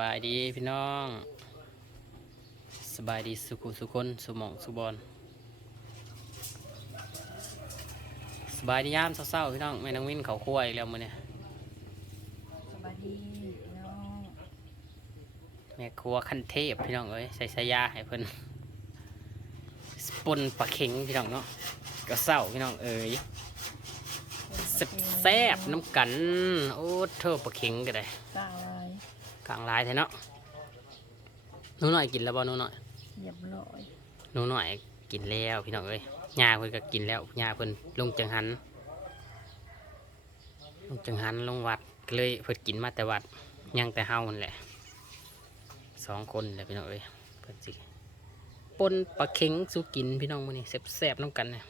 บายดีพี่น้อง สบายดีสุขุสุคนสุหมองสุบอลสบายดียามเศร้าๆพี่น้องแม่นางวินเขาคั่วอีกแล้วมื้อนี้สบายดีน้องแม่ครัวขั้นเทพพี่น้องเอ้ยใส่สายยาให้เพิ่นสปนปลาเข็งพี่น้องเนาะก็เศร้าพี่น้องเอ้ยแซ่บๆน้ำกัน โอ้เท่าปลาเข็งก็ได้กลางลาย กลางหลายแท้เนาะหนูหน่อยกินแล้วบ่หนูหน่อยเรียบร้อยหนูหน่อยกินแล้วพี่น้องเอ้ยยาเพิ่นก็กินแล้วยาเพิ่นลงจังหันลงจังหันลงวัดก็เลยเพิ่นกินมาแต่วัดยังแต่เฮานั่นแหละสองคนแหละพี่น้องเอ้ยเพิ่นสิปนปลาเข็งสู้กินพี่น้องมื้อนี้แซ่บๆน้ำกันเนี่ย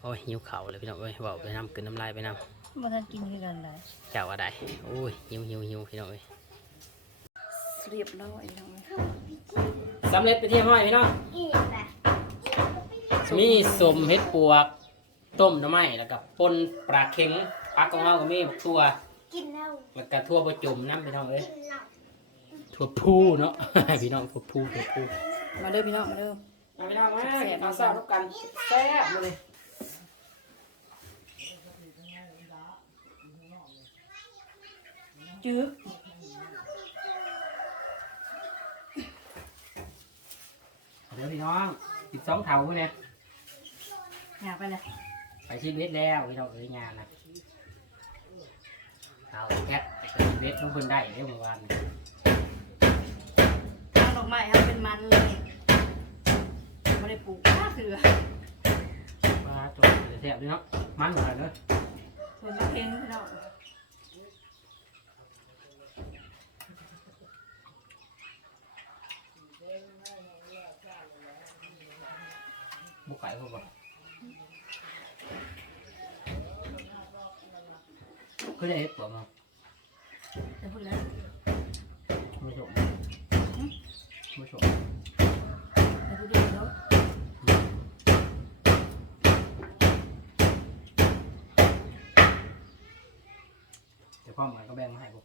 โอ้ยหิวข้าวเลยพี่น้องเอ้ยเว้าไปน้ำกินน้ำลายไปน้มาทันกินคือกันเลยำเจ้าอะไรโอ้ยหิวหิวหิวพี่น้องเอ้ยเรียบร้อยน้องสำเร็จไปเที่ยวห้อยพี่น้องมีสมเห็ดปวก ต้มหน้ำไม้แล้วก็ปนปลาเค็งปักของเฮาก็มีบักทั่วกินแล้วแล้วก็ทั่วประจุมน้ำพี่น้องเอ้ยกินแล้วทั่วพูเนาะพี่น้องทั่วพูทั่วพูมาเด้อพี่น้องมาเด้อมาพี่น้องมากินข้าวเช้าทุกกันแซ่บเลย จื้อเดี๋ยวพี่น้องสิบสองเท่าพวกนี้อยากไปเลยไปชีวิตแล้วพี่น้องเอ้ยงานนะเอาแคทไปชีวิตต้องเพิ่นได้เรื่องเมื่อวานนี้ทางดอกไม้ครับเป็นมันเลยไม่ได้ปลูกข้าเสือมาจบเลยแซ่บพี่น้องมันหน่อยเลยส่วนมะเขือพี่น้อง บุกไก่พวกบ่คือได้เห็ดปวกมั้งจะพูดแล้วไม่ชมไม่ชมจะพูดเรื่องแล้วเดี๋ยวพ่อมันก็แบ่งมาให้ผม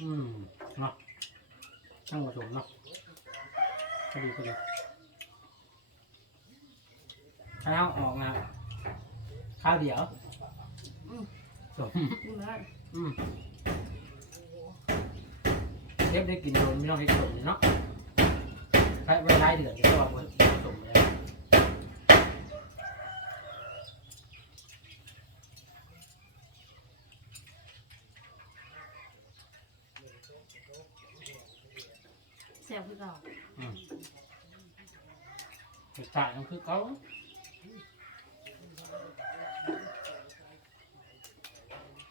อืมเนาะช่างผสมเนาะพอดีพอดี ข้าวออกมาข้าวเดียวสมนี่มาแล้วอืมเทปได้กินโดนไม่ต้องให้สมเนาะใช้เวลาเดือดก็ว่าผสมเลยแซ่บคือเก่าอืมเหตุ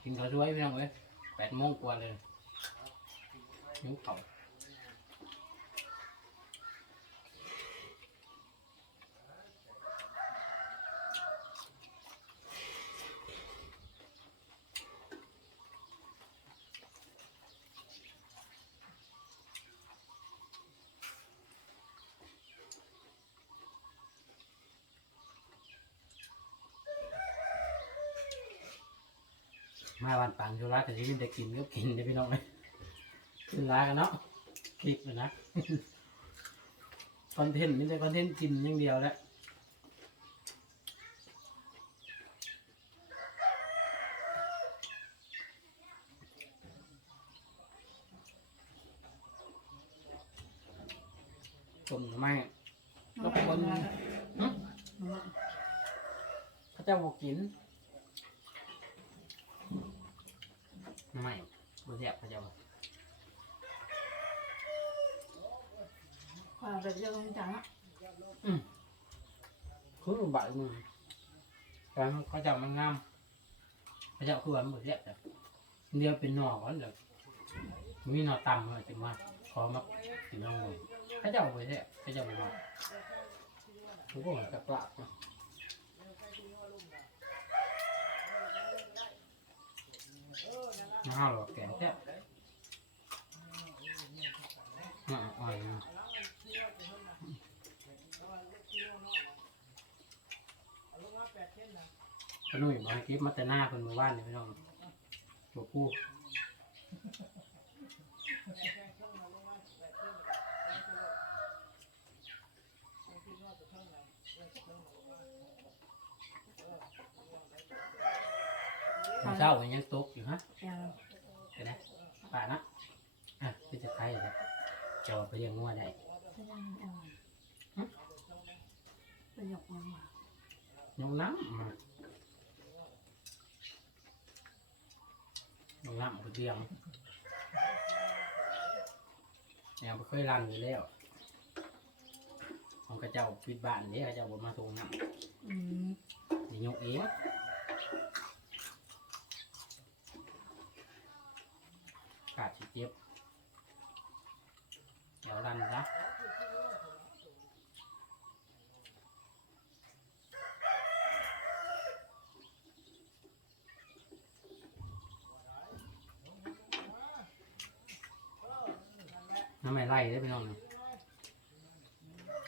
การณ์มันคือเขากินข้าวช่วยพี่น้องเว้ยแปดโมงกว่าเลยยุ่งเขา มาวันปังชุระแต่ที่มันจะกินก็กินได้พี่น้องเลยกินร้ายกันเนาะคลิปเลยนะคอนเทนต์ไมแต่ได้คอนเทนต์กินอย่างเดียวแหละต้มหน่อไม้น้องคนเขาเจ้าบอกกิน หน่อไม้บ่แซ่บเขาเจ้าบอกว่าแบบเรื่องจังอะคือบ่ายมือการเขาเจ้ามันงามเขาเจ้าคือว่ามันบ่แซ่บแต่เดียวเป็นหน่อก่อนเดี๋ยวมีหน่อต่ำเลยจังมาขอมากินน้องมือเขาเจ้าบ่แซ่บเขาเจ้าบ่มาทุกคนกระปลาบเนาะ น้าหลอกแกงแซ่บอ่าอ่อยนะพนุ่ยบอกให้เก็บมาแต่หน้าคนมือว่านนี่พี่น้องตัวผู้ เช้ามันยังตกอยู่ฮะยังไปนะป่านะอะพี่จะใครเลยจะเอาไปเลี้ยงงัวได้ก็ยังเอาไปหยกมันมายกน้ำมาลงน้ำเอาไปเลี้ยงแนวบ่เคยรันอยู่แล้วของกระเจ้าปิดบ้านเด้กระเจ้าบ่มาส่งน้อืมำนี่ยกเอง กาดสิเจ็บเดี๋ยวรันซะน้ำไม่ไล่ได้อพี่น้องนี่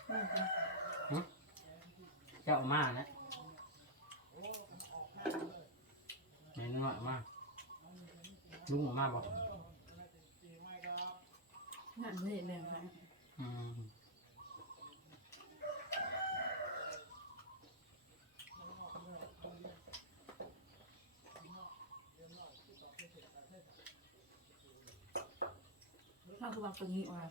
ไม่เจ้าเอามานะเมนูน้อยเอามาลุงเอามาบอก งานไม่ได้แบ่งให้อืมถ้าคือว่าตัวนี้ว่า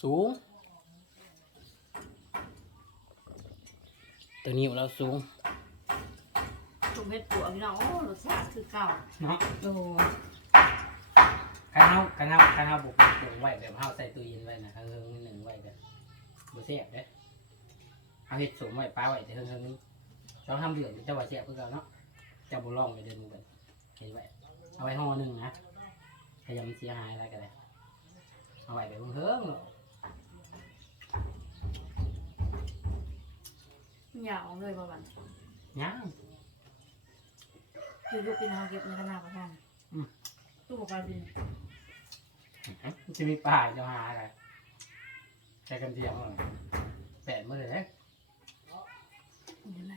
สูง ตัวนี้เราสูง เม็ดปัวพี่น้องโอ้รสชาติคือเก่าเนาะโอ้กันเฮากันเฮากันเฮาบุกปลูกไว้แบบเฮาใส่ตู้เย็นไว้นะเฮิงๆหนึ่งไว้กันบ่เสียบเด้เอาเห็ดสูงไว้ป้าไว้แต่เฮิงๆนึงต้องทำเดือดเจ้าว่าเสียบคือเก่าเนาะเจ้าบ่ลองไปเดินมือกันเห็นไว้เอาไว้ห่อหนึ่งนะพยายามเสียหายอะไรกันเลยเอาไว้แบบเฮิงๆเนาะยาวเลยประมาณย่าง คือยุคเป็นเฮาเก็บในขนาดประมาณอืม ตู้บอกไปบินมันจะมีป่ายจะหาอะไรใช้กันเทียมเลยแปดมือเลยอยู่ไหน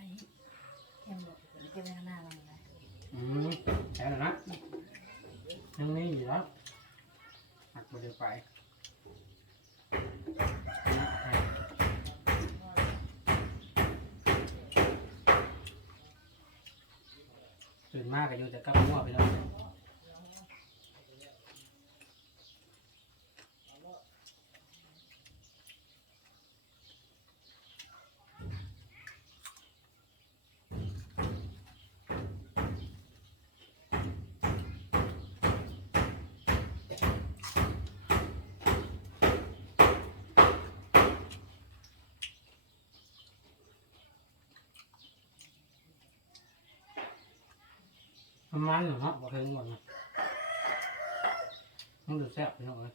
เก็บแบบเก็บในขนาดเราเลยอืมใช่แล้วนะยังนี่อยู่แล้วหักไปเดี๋ยวไปนะให้ตื่ นมากก็อยู่แต่กับมั่วไปแล้ วประมาณหนึ่งเนาะบอกเพิ่งก่อนนะมันดูแซ่บไปหน่อยเลย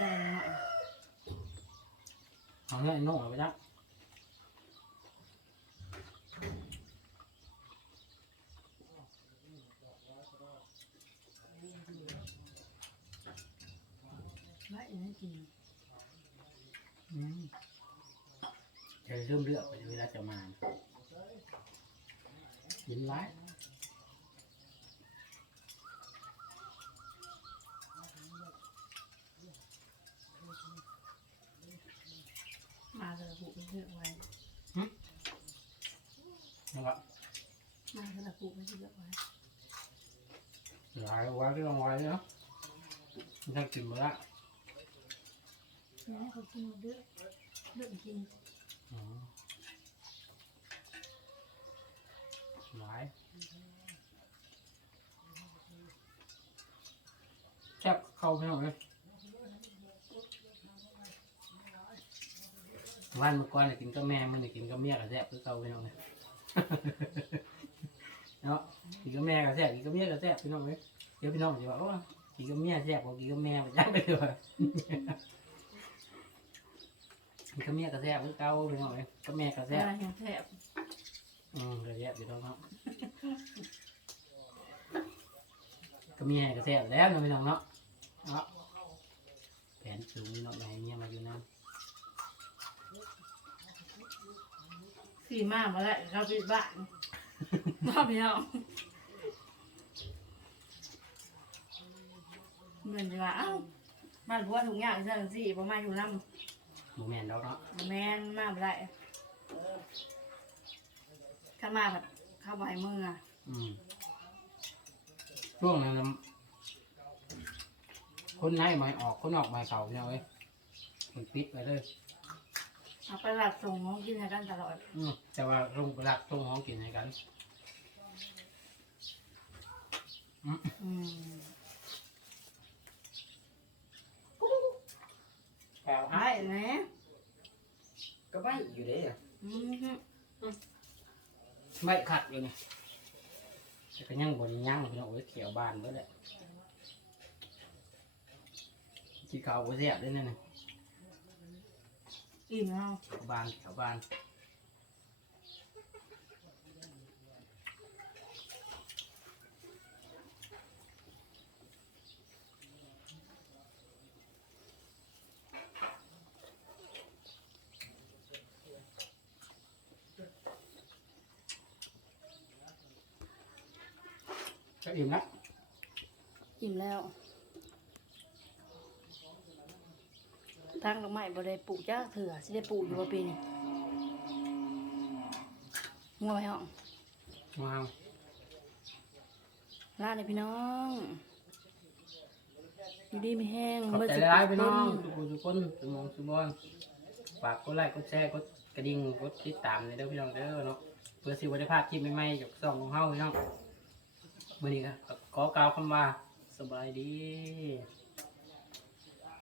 ได้หน่อยเอาเงี้ยโน่เอาไปจ้ะไม่ได้กิน อืม จะเริ่มเลือกไปเวลาจะมายินไว้มาเลยผูกไปเลือกไว้นะครับมาเลยผูกไปเลือกไว้หลายไว้เรื่องไว้เนาะมันจะกินหมดละ แล้วเขากินเลือกเลือกกินอ๋อหลายแซ่บเข้าไปหน่อยวันเมื่อก่อนน่ะกินกับแม่มันน่ะกินกับเมียกับแซ่บคือเก่าไปหน่อยเนาะกินกับแม่ก็แซ่บกินกับเมียก็แซ่บพี่น้องเว้ยเดี๋ยวพี่น้องสิว่ากินกับเมียแซ่บกว่ากินกับแม่ไปจังไปเลย ว่ะกินกับเมียก็แซ่บคือเก่าพี่น้องเว้ยกับแม่ก็แซ่แซ่บบยังแซ่บอืมก็แซ่บอยู่แล้วเนาะกับเมียก็แซ่บแล้วเนาะพี่น้องเนาะเนาะแผนสูงพี่น้องอย่าให้เมียมาอยู่นำสี่มากมาแล้วเราปิดบ้านมาพี่น้องเหมือนจะว่าเอ้าบ้านผัวถุงยางเสื้อสี่ประมาณอยู่น้ำ โมแมนดอกเนาะแม่นมาบ่ได้ถ้ามาแบบเข้าบ่ให้มืออะอืมช่วงนั้นน่ะคนในไม่ออกคนออกไม่เขาพี่น้องเว้ยมันปิดไปเลย เอาไปหลัดส่งของกินให้กันตลอดอืมแต่ว่าลงไปรักตรงห้องกินให้กัน อืม แถวได้ไหมก็ไม่อยู่เด้อืมฮึไม่ขัดอยู่นี่แต่ก็ยังบนยังพี่น้องเอ้ยเขียวบานเบิดแหละที่เขาบ่แซ่บด้วยนั่นน่ะอิ่มแล้วเขียวบานเขียวบาน อิ่มละอิ่มแล้วทางดอกไม้บ่ได้ปลูกจ้าเถื่อสิได้ปลูกอยู่ว่าปีนี้งัวไปห้องว้าวลาเลยพี่น้องอยู่ดีไม่แห้งขอบเบิดใจสุหลายๆพี่น้องต้ทุกคนทุกคนสมองสุบอนฝากกดไลค์กดแชร์กดกระดิ่งกดติดตามในเด้อพี่น้องเด้อเนาะเพื่อสิบ่ได้พลาดคลิปใหม่ๆจากช่องของเฮาพี่น้อง มื้อนี้ก็ขอกล่าวคำว่าสบายดี